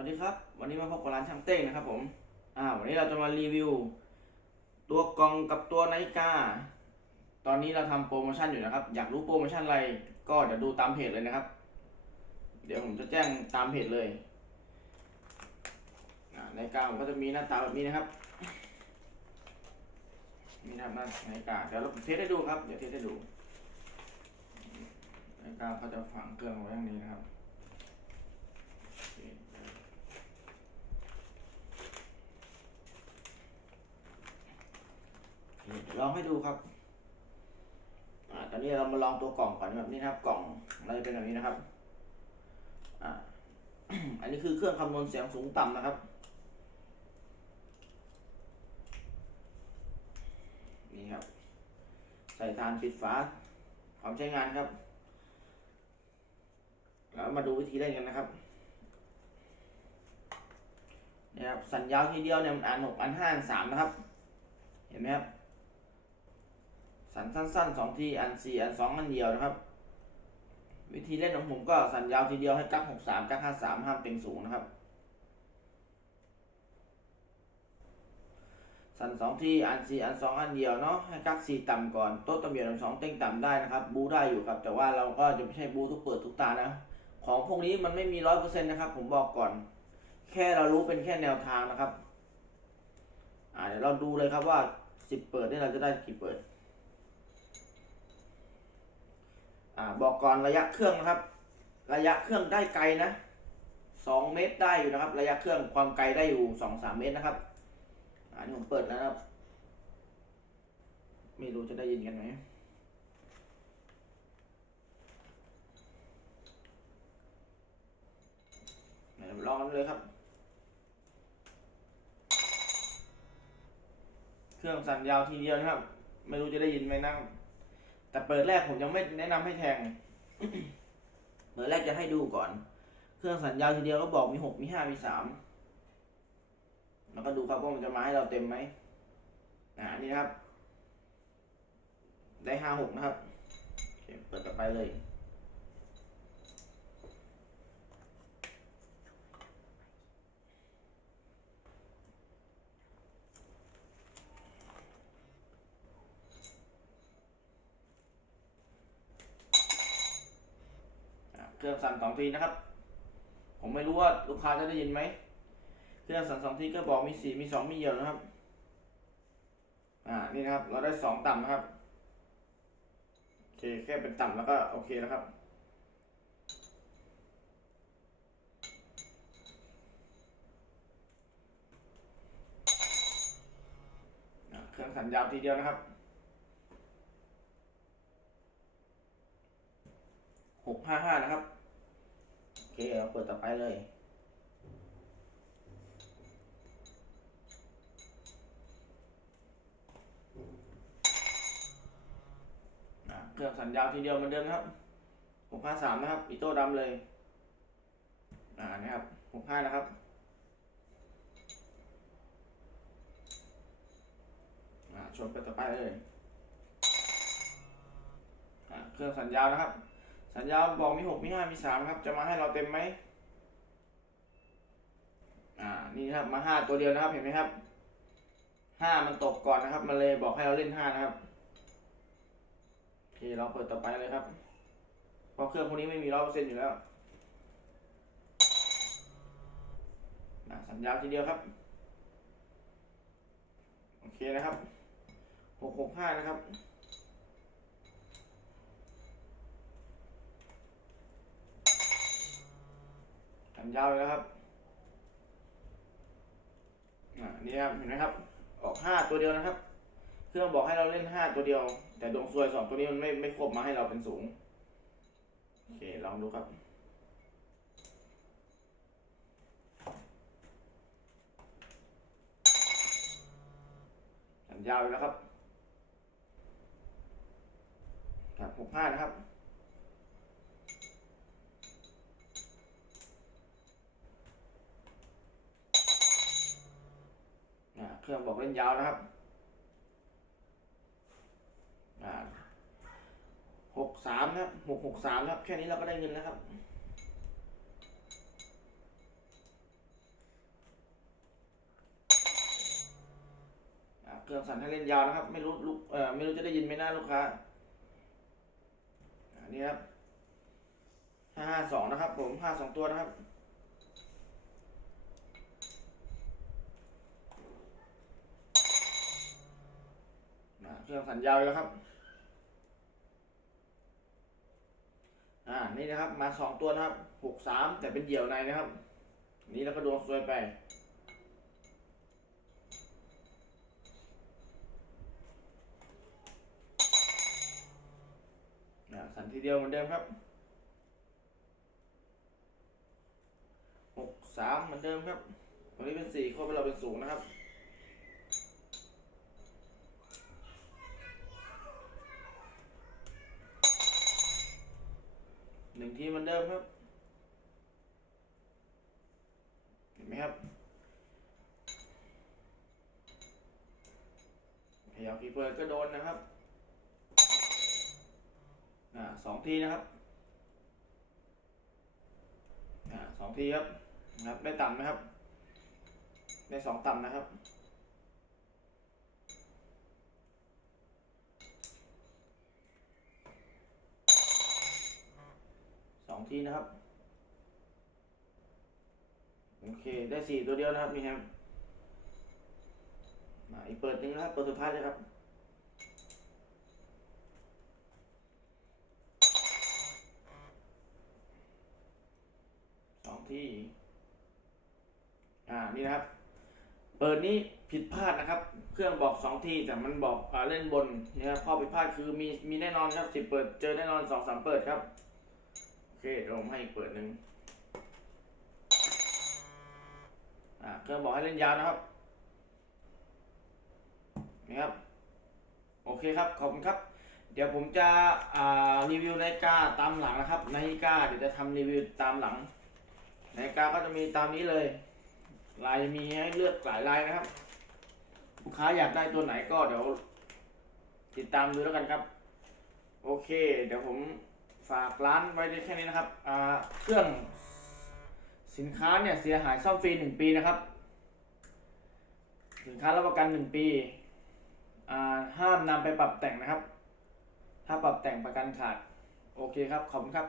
วัสดีครับ วันนี้มาพบกับร้านช่างเต้งนะครับผม อ่า วันนี้เราจะมารีวิว ตัวกล่องกับตัวนาฬิกา ตอนนี้เราทำโปรโมชั่นอยู่นะครับ อยากรู้โปรโมชั่นอะไร ก็เดี๋ยวดูตามเพจเลยนะครับ เดี๋ยวผมจะแจ้งตามเพจเลยนาฬิกาผมก็จะมีหน้าตาแบบนี้นะครับ มีหน้าหน้านาฬิกา เดี๋ยวเราเทสให้ดูครับ เดี๋ยวเทสให้ดู นาฬิกาเขาจะฝังเครื่องไว้อย่างนี้นะครับ ลองให้ดู ครับอ่าตอนนี้เรามาลองตัวกล่องก่อนแบบนี้นะครับกล่องเราจะเป็นแบบนี้นะครับอ่าอันนี้คือเครื่องคำนวณเสียงสูงต่ำนะครับนี่ครับ ใส่ทานปิดฝาพร้อมใช้งานครับ แล้วมาดูวิธีเล่นกันนะครับนี่ครับสัญญาณทีเดียวเนี่ยมันอ่านหกอันห้าอันสามนะครับ เห็นไหมครับ สันสั้นๆสองทีอันสี่อันสองอันเดียวนะครับ วิธีเล่นของผมก็สัญญาณทีเดียวให้กักหกสามกักห้าสามห้ามเต็งสูงนะครับ สันสองทีอันสี่อันสองอันเดียวเนาะให้กักสี่ต่ำก่อนโต๊ะตำเบียนสองเต็งต่ำได้นะครับ บูได้อยู่ครับ แต่ว่าเราก็จะไม่ใช่บูทุกเปิดทุกตานะของพวกนี้มันไม่มีร้อยเปอร์เซ็นต์นะครับ ผมบอกก่อน แค่เรารู้เป็นแค่แนวทางนะครับ อ่าเดี๋ยวเราดูเลยครับว่าสิบเปิดนี่เราจะได้กี่เปิด อ่าบอกก่อนระยะเครื่องนะครับ ระยะเครื่องได้ไกลนะสองเมตรได้อยู่นะครับ ระยะเครื่องความไกลได้อยู่สองสามเมตรนะครับอันนี้ผมเปิดแล้วนะครับ ไม่รู้จะได้ยินกันไหมไหนลองกันเลยครับ เครื่องสั่นยาวทีเดียวนะครับ ไม่รู้จะได้ยินไหมนะครับ แต่เปิดแรกผมยังไม่แนะนำให้แทง เปิดแรกจะให้ดูก่อน เครื่องสัญญาณทีเดียวก็บอกมีหกมีห้ามีสามแล้วก็ดูครับว่ามันจะมาให้เราเต็มไหมอ่านี่ครับ ได้ห้าหกนะครับเเปิดต่อไปเลย เครื่องสั่นสองทีนะครับ ผมไม่รู้ว่าลูกค้าจะได้ยินไหมเครื่องสั่นสองทีก็บอกมีสี่มีสองมีเดียวนะครับ อ่านี่นะครับ เราได้สองต่ำนะครับโอเคแค่เป็นต่ำแล้วก็โอเคแล้วครับเครื่องสั่นยาวทีเดียวนะครับ หกห้าห้านะครับ โอเคเราเปิดต่อไปเลยเครื่องสัญญาณทีเดียวเหมือนเดิมครับหกห้าสามนะครับ อีโต้ดำเลย อ่านะครับหกห้านะครับชนไปต่อไปเลย เครื่องสัญญาณนะครับ สัญญาบอกมีหกมีห้ามีสามครับ จะมาให้เราเต็มไหมอ่า นี่ครับ มาห้าตัวเดียวนะครับ เห็นไหมครับห้ามันตกก่อนนะครับ มันเลยบอกให้เราเล่นห้านะครับโอเคเราเปิดต่อไปเลยครับ เพราะเครื่องพวกนี้ไม่มีร้อยเปอร์เซ็นต์อยู่แล้วสัญญาทีเดียวครับ โอเคนะครับหกหกห้านะครับ สัญญาณเลยนะครับอ่านี่ครับเห็นไหมครับ ออกห้าตัวเดียวนะครับ เครื่องบอกให้เราเล่นห้าตัวเดียว แต่ดวงซวยสองตัวนี้มันไม่ไม่ควบมาให้เราเป็นสูงโอเคลองดูครับสัญญาณเลยนะครับครับหกห้านะครับ เครื่องบอกเล่นยาวนะครับหกสามนะครับหกหกสามนะครับ แค่นี้เราก็ได้เงินนะครับเครื่องสั่นให้เล่นยาวนะครับ ไม่รู้ลูกเอ่อไม่รู้จะได้ยินไหมนะลูกค้าอันนี้ครับห้าห้าสองนะครับ ผมห้าสองตัวนะครับ เครื่องสั่นยาวเลยครับ อ่า นี่นะครับ มาสองตัวนะครับหกสามแต่เป็นเดี่ยวในนะครับ นี่แล้วก็ดวงซวยไป สั่นทีเดียวเหมือนเดิมครับหกสามเหมือนเดิมครับ ตรงนี้เป็นสี่ข้อเป็นเราเป็นสูงนะครับ หนึ่งทีเหมือนเดิมครับ เห็นไหมครับ ขยับคีเปิดก็โดนนะครับอ่าสองทีนะครับอ่าสองทีครับนะครับ ได้ต่ำไหมครับ ได้สองต่ำนะครับ องทีนะครับ โอเค ได้สี่ตัวเดียวนะครับนี่ครับมาอีกเปิดหนึ่งนะครับเปิดสุดท้ายเลยครับสองที่ อ่า นี่นะครับ เปิดนี้ผิดพลาดนะครับ เครื่องบอกสองทีแต่มันบอกอ่าเล่นบนนะครับข้อผิดพลาดคือมีมีแน่นอนครับสิบเปิดเจอแน่นอนสองสามเปิดครับ เคเดี๋ยวผมให้เปิดหนึ่งอ่าเครื่องบอกให้เล่นยาวนะครับนี่ครับ โอเคครับ ขอบคุณครับ เดี๋ยวผมจะอ่ารีวิวนาฬิกาตามหลังนะครับนาฬิกาเดี๋ยวจะทำรีวิวตามหลังนาฬิกาก็จะมีตามนี้เลย ลายมีให้เลือกหลายลายนะครับ ลูกค้าอยากได้ตัวไหนก็เดี๋ยว ติดตามดูแล้วกันครับ โอเค เดี๋ยวผม ฝากร้านไว้ได้แค่นี้นะครับอ่าเครื่องสินค้าเนี่ยเสียหายซ่อมฟรีหนึ่งปีนะครับ สินค้ารับประกันหนึ่งปีอ่าห้ามนำไปปรับแต่งนะครับ ถ้าปรับแต่งประกันขาด โอเคครับ ขอบคุณครับ